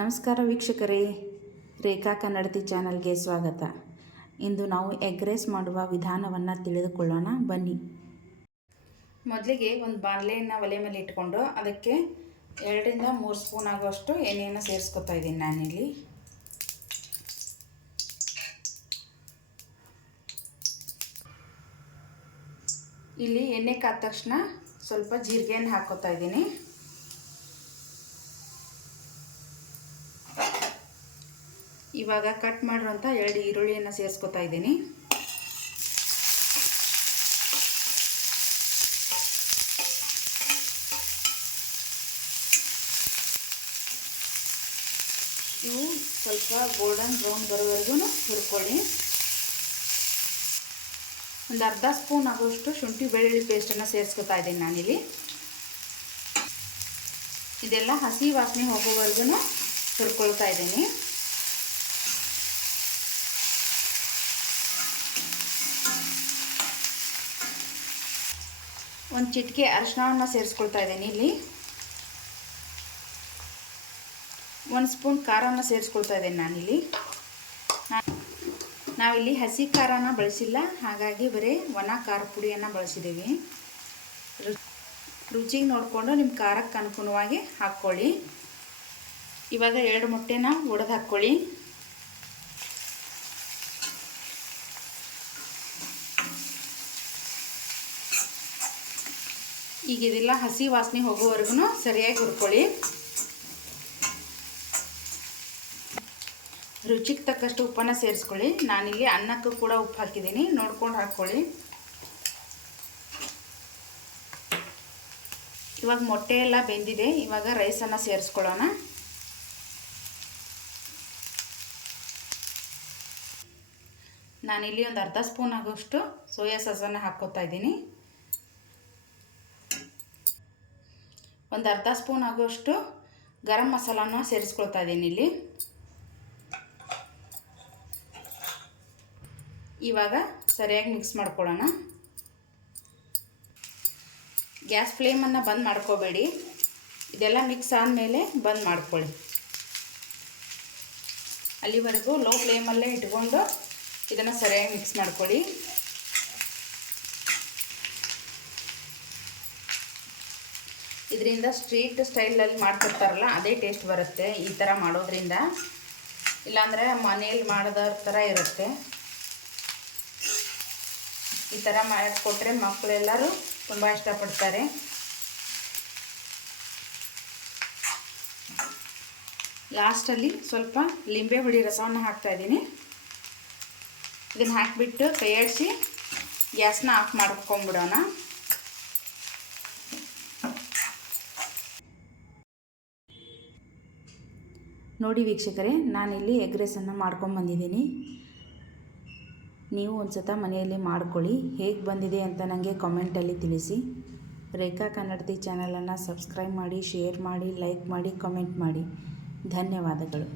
ನಮಸ್ಕಾರ ವೀಕ್ಷಕರೇ, ರೇಖಾ ಕನ್ನಡತಿ ಚಾನಲ್ಗೆ ಸ್ವಾಗತ. ಇಂದು ನಾವು ಎಗ್ ರೈಸ್ ಮಾಡುವ ವಿಧಾನವನ್ನು ತಿಳಿದುಕೊಳ್ಳೋಣ ಬನ್ನಿ. ಮೊದಲಿಗೆ ಒಂದು ಬಾಣಲೆಯನ್ನು ಒಲೆ ಮೇಲೆ ಇಟ್ಕೊಂಡು ಅದಕ್ಕೆ 2 ರಿಂದ 3 ಸ್ಪೂನ್ ಆಗುವಷ್ಟು ಎಣ್ಣೆಯನ್ನು ಸೇರಿಸ್ಕೊತಾ ಇದ್ದೀನಿ ನಾನಿಲ್ಲಿ. ಇಲ್ಲಿ ಎಣ್ಣೆ ಕಾದ ತಕ್ಷಣ ಸ್ವಲ್ಪ ಜೀರಿಗೆಯನ್ನು ಹಾಕ್ಕೊತಾ ಇದ್ದೀನಿ. ಇವಾಗ ಕಟ್ ಮಾಡಿರೋಂಥ 2 ಈರುಳ್ಳಿಯನ್ನು ಸೇರಿಸ್ಕೊತಾ ಇದ್ದೀನಿ. ಇವು ಸ್ವಲ್ಪ ಗೋಲ್ಡನ್ ಬ್ರೌನ್ ಬರೋವರೆಗೂ ಹುರ್ಕೊಳ್ಳಿ. ಒಂದು ಅರ್ಧ ಸ್ಪೂನ್ ಆಗುವಷ್ಟು ಶುಂಠಿ ಬೆಳ್ಳುಳ್ಳಿ ಪೇಸ್ಟನ್ನು ಸೇರಿಸ್ಕೊತಾ ಇದ್ದೀನಿ ನಾನಿಲ್ಲಿ. ಇದೆಲ್ಲ ಹಸಿ ವಾಸನೆ ಹೋಗೋವರೆಗೂ ಹುರ್ಕೊಳ್ತಾ ಇದ್ದೀನಿ. ಒಂದು ಚಿಟಿಕೆ ಅರಿಶಿಣವನ್ನು ಸೇರಿಸ್ಕೊಳ್ತಾ ಇದ್ದೀನಿ ಇಲ್ಲಿ. 1 ಸ್ಪೂನ್ ಖಾರವನ್ನು ಸೇರಿಸ್ಕೊಳ್ತಾ ಇದ್ದೀನಿ ನಾನಿಲ್ಲಿ. ನಾವಿಲ್ಲಿ ಹಸಿ ಖಾರನ ಬಳಸಿಲ್ಲ, ಹಾಗಾಗಿ ಬರೀ ಒಣ ಖಾರ ಪುಡಿಯನ್ನು ಬಳಸಿದ್ದೀವಿ. ರುಚಿಗೆ ನೋಡಿಕೊಂಡು ನಿಮ್ಮ ಖಾರಕ್ಕೆ ಅನುಗುಣವಾಗಿ ಹಾಕ್ಕೊಳ್ಳಿ. ಇವಾಗ 2 ಮೊಟ್ಟೆನ ಒಡೆದು ಹಾಕ್ಕೊಳ್ಳಿ. ಈಗ ಇದೆಲ್ಲ ಹಸಿ ವಾಸನೆ ಹೋಗೋವರೆಗೂ ಸರಿಯಾಗಿ ಹುರ್ಕೊಳ್ಳಿ. ರುಚಿಗೆ ತಕ್ಕಷ್ಟು ಉಪ್ಪನ್ನು ಸೇರಿಸ್ಕೊಳ್ಳಿ. ನಾನಿಲ್ಲಿ ಅನ್ನಕ್ಕೂ ಕೂಡ ಉಪ್ಪು ಹಾಕಿದ್ದೀನಿ, ನೋಡ್ಕೊಂಡು ಹಾಕ್ಕೊಳ್ಳಿ. ಇವಾಗ ಮೊಟ್ಟೆ ಎಲ್ಲ ಬೆಂದಿದೆ. ಇವಾಗ ರೈಸನ್ನು ಸೇರಿಸ್ಕೊಳ್ಳೋಣ. ನಾನಿಲ್ಲಿ ಒಂದು ಅರ್ಧ ಸ್ಪೂನ್ ಆಗೋಷ್ಟು ಸೋಯಾ ಸಾಸನ್ನು ಹಾಕ್ಕೊತಾ ಇದ್ದೀನಿ. ಒಂದು ಅರ್ಧ ಸ್ಪೂನ್ ಆಗುವಷ್ಟು ಗರಂ ಮಸಾಲನ ಸೇರಿಸ್ಕೊಳ್ತಾ ಇದ್ದೀನಿ ಇಲ್ಲಿ. ಇವಾಗ ಸರಿಯಾಗಿ ಮಿಕ್ಸ್ ಮಾಡ್ಕೊಳ್ಳೋಣ. ಗ್ಯಾಸ್ ಫ್ಲೇಮನ್ನು ಬಂದ್ ಮಾಡ್ಕೋಬೇಡಿ. ಇದೆಲ್ಲ ಮಿಕ್ಸ್ ಆದಮೇಲೆ ಬಂದ್ ಮಾಡ್ಕೊಳ್ಳಿ. ಅಲ್ಲಿವರೆಗೂ ಲೋ ಫ್ಲೇಮಲ್ಲೇ ಇಟ್ಕೊಂಡು ಇದನ್ನು ಸರಿಯಾಗಿ ಮಿಕ್ಸ್ ಮಾಡ್ಕೊಳ್ಳಿ. ಇದರಿಂದ ಸ್ಟ್ರೀಟ್ ಸ್ಟೈಲಲ್ಲಿ ಮಾಡ್ತಿರ್ತಾರಲ್ಲ ಅದೇ ಟೇಸ್ಟ್ ಬರುತ್ತೆ ಈ ಥರ ಮಾಡೋದ್ರಿಂದ. ಇಲ್ಲಾಂದರೆ ಮನೆಯಲ್ಲಿ ಮಾಡೋದ್ರ ಥರ ಇರುತ್ತೆ. ಈ ಥರ ಮಾಡಿಕೊಟ್ರೆ ಮಕ್ಕಳೆಲ್ಲರೂ ತುಂಬ ಇಷ್ಟಪಡ್ತಾರೆ. ಲಾಸ್ಟಲ್ಲಿ ಸ್ವಲ್ಪ ಲಿಂಬೆ ಹುಳಿ ರಸವನ್ನು ಹಾಕ್ತಾಯಿದ್ದೀನಿ. ಇದನ್ನು ಹಾಕಿಬಿಟ್ಟು ಕೈಯಾಡಿಸಿ ಗ್ಯಾಸ್ನ ಆಫ್ ಮಾಡ್ಕೊಂಬಿಡೋಣ. ನೋಡಿ ವೀಕ್ಷಕರೇ, ನಾನಿಲ್ಲಿ ಎಗ್ ರೈಸನ್ನು ಮಾಡ್ಕೊಂಬಂದಿದ್ದೀನಿ. ನೀವು ಒಂದು ಸತ ಮನೆಯಲ್ಲಿ ಮಾಡ್ಕೊಳ್ಳಿ. ಹೇಗೆ ಬಂದಿದೆ ಅಂತ ನನಗೆ ಕಾಮೆಂಟಲ್ಲಿ ತಿಳಿಸಿ. ರೇಖಾ ಕನ್ನಡತಿ ಚಾನಲನ್ನು ಸಬ್ಸ್ಕ್ರೈಬ್ ಮಾಡಿ, ಶೇರ್ ಮಾಡಿ, ಲೈಕ್ ಮಾಡಿ, ಕಾಮೆಂಟ್ ಮಾಡಿ. ಧನ್ಯವಾದಗಳು.